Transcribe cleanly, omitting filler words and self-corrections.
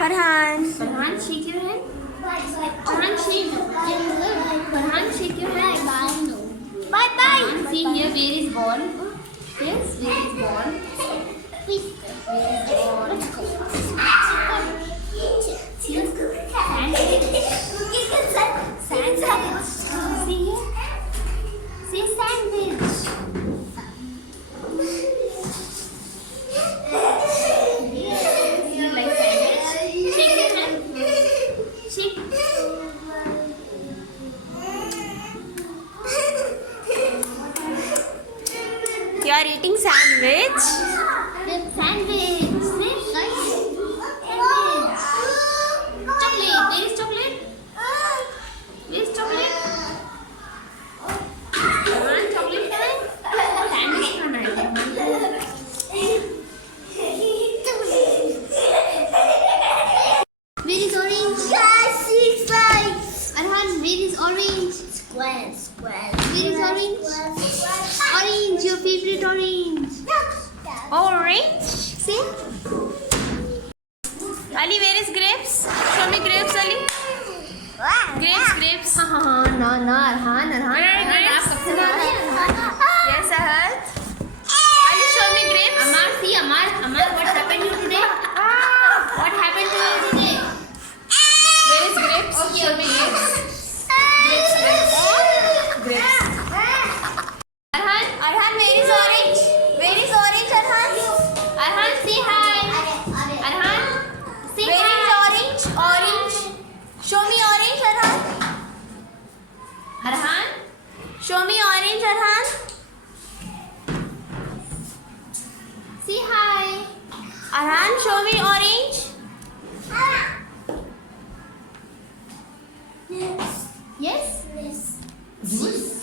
Farhan. Farhan, shake your hand. Farhan, shake. Farhan, shake your hand. Bye bye. Farhan, see here, where is ball? Yes, where is ball? Where is ball? Sandwich. See here. See sandwich. You like sandwich? Shake your hand. Shake. You are eating sandwich. Sandwich. Chocolate. Where is chocolate? Where is chocolate? Farhan, chocolate खाना है? Sandwich खाना है. Where is orange? Arhan, where is orange? Square. Where is orange? Orange, your favorite orange. Orange. See? Ali, where is grapes? Show me grapes, Ali. Grapes. No, Arhan. Where are grapes? Yes, Ahad. Ali, show me grapes. Amar, what happened to you today? What happened to you today? Where is grapes? Show me grapes. Grapes. Arhan, where is orange? Where is orange, Arhan? Arhan, say hi. Arhan, say Where hi. is orange? Orange. Show me orange, Arhan. Arhan, Show me orange, Arhan. say hi. Arhan, show me orange. Yes? Yes. Good.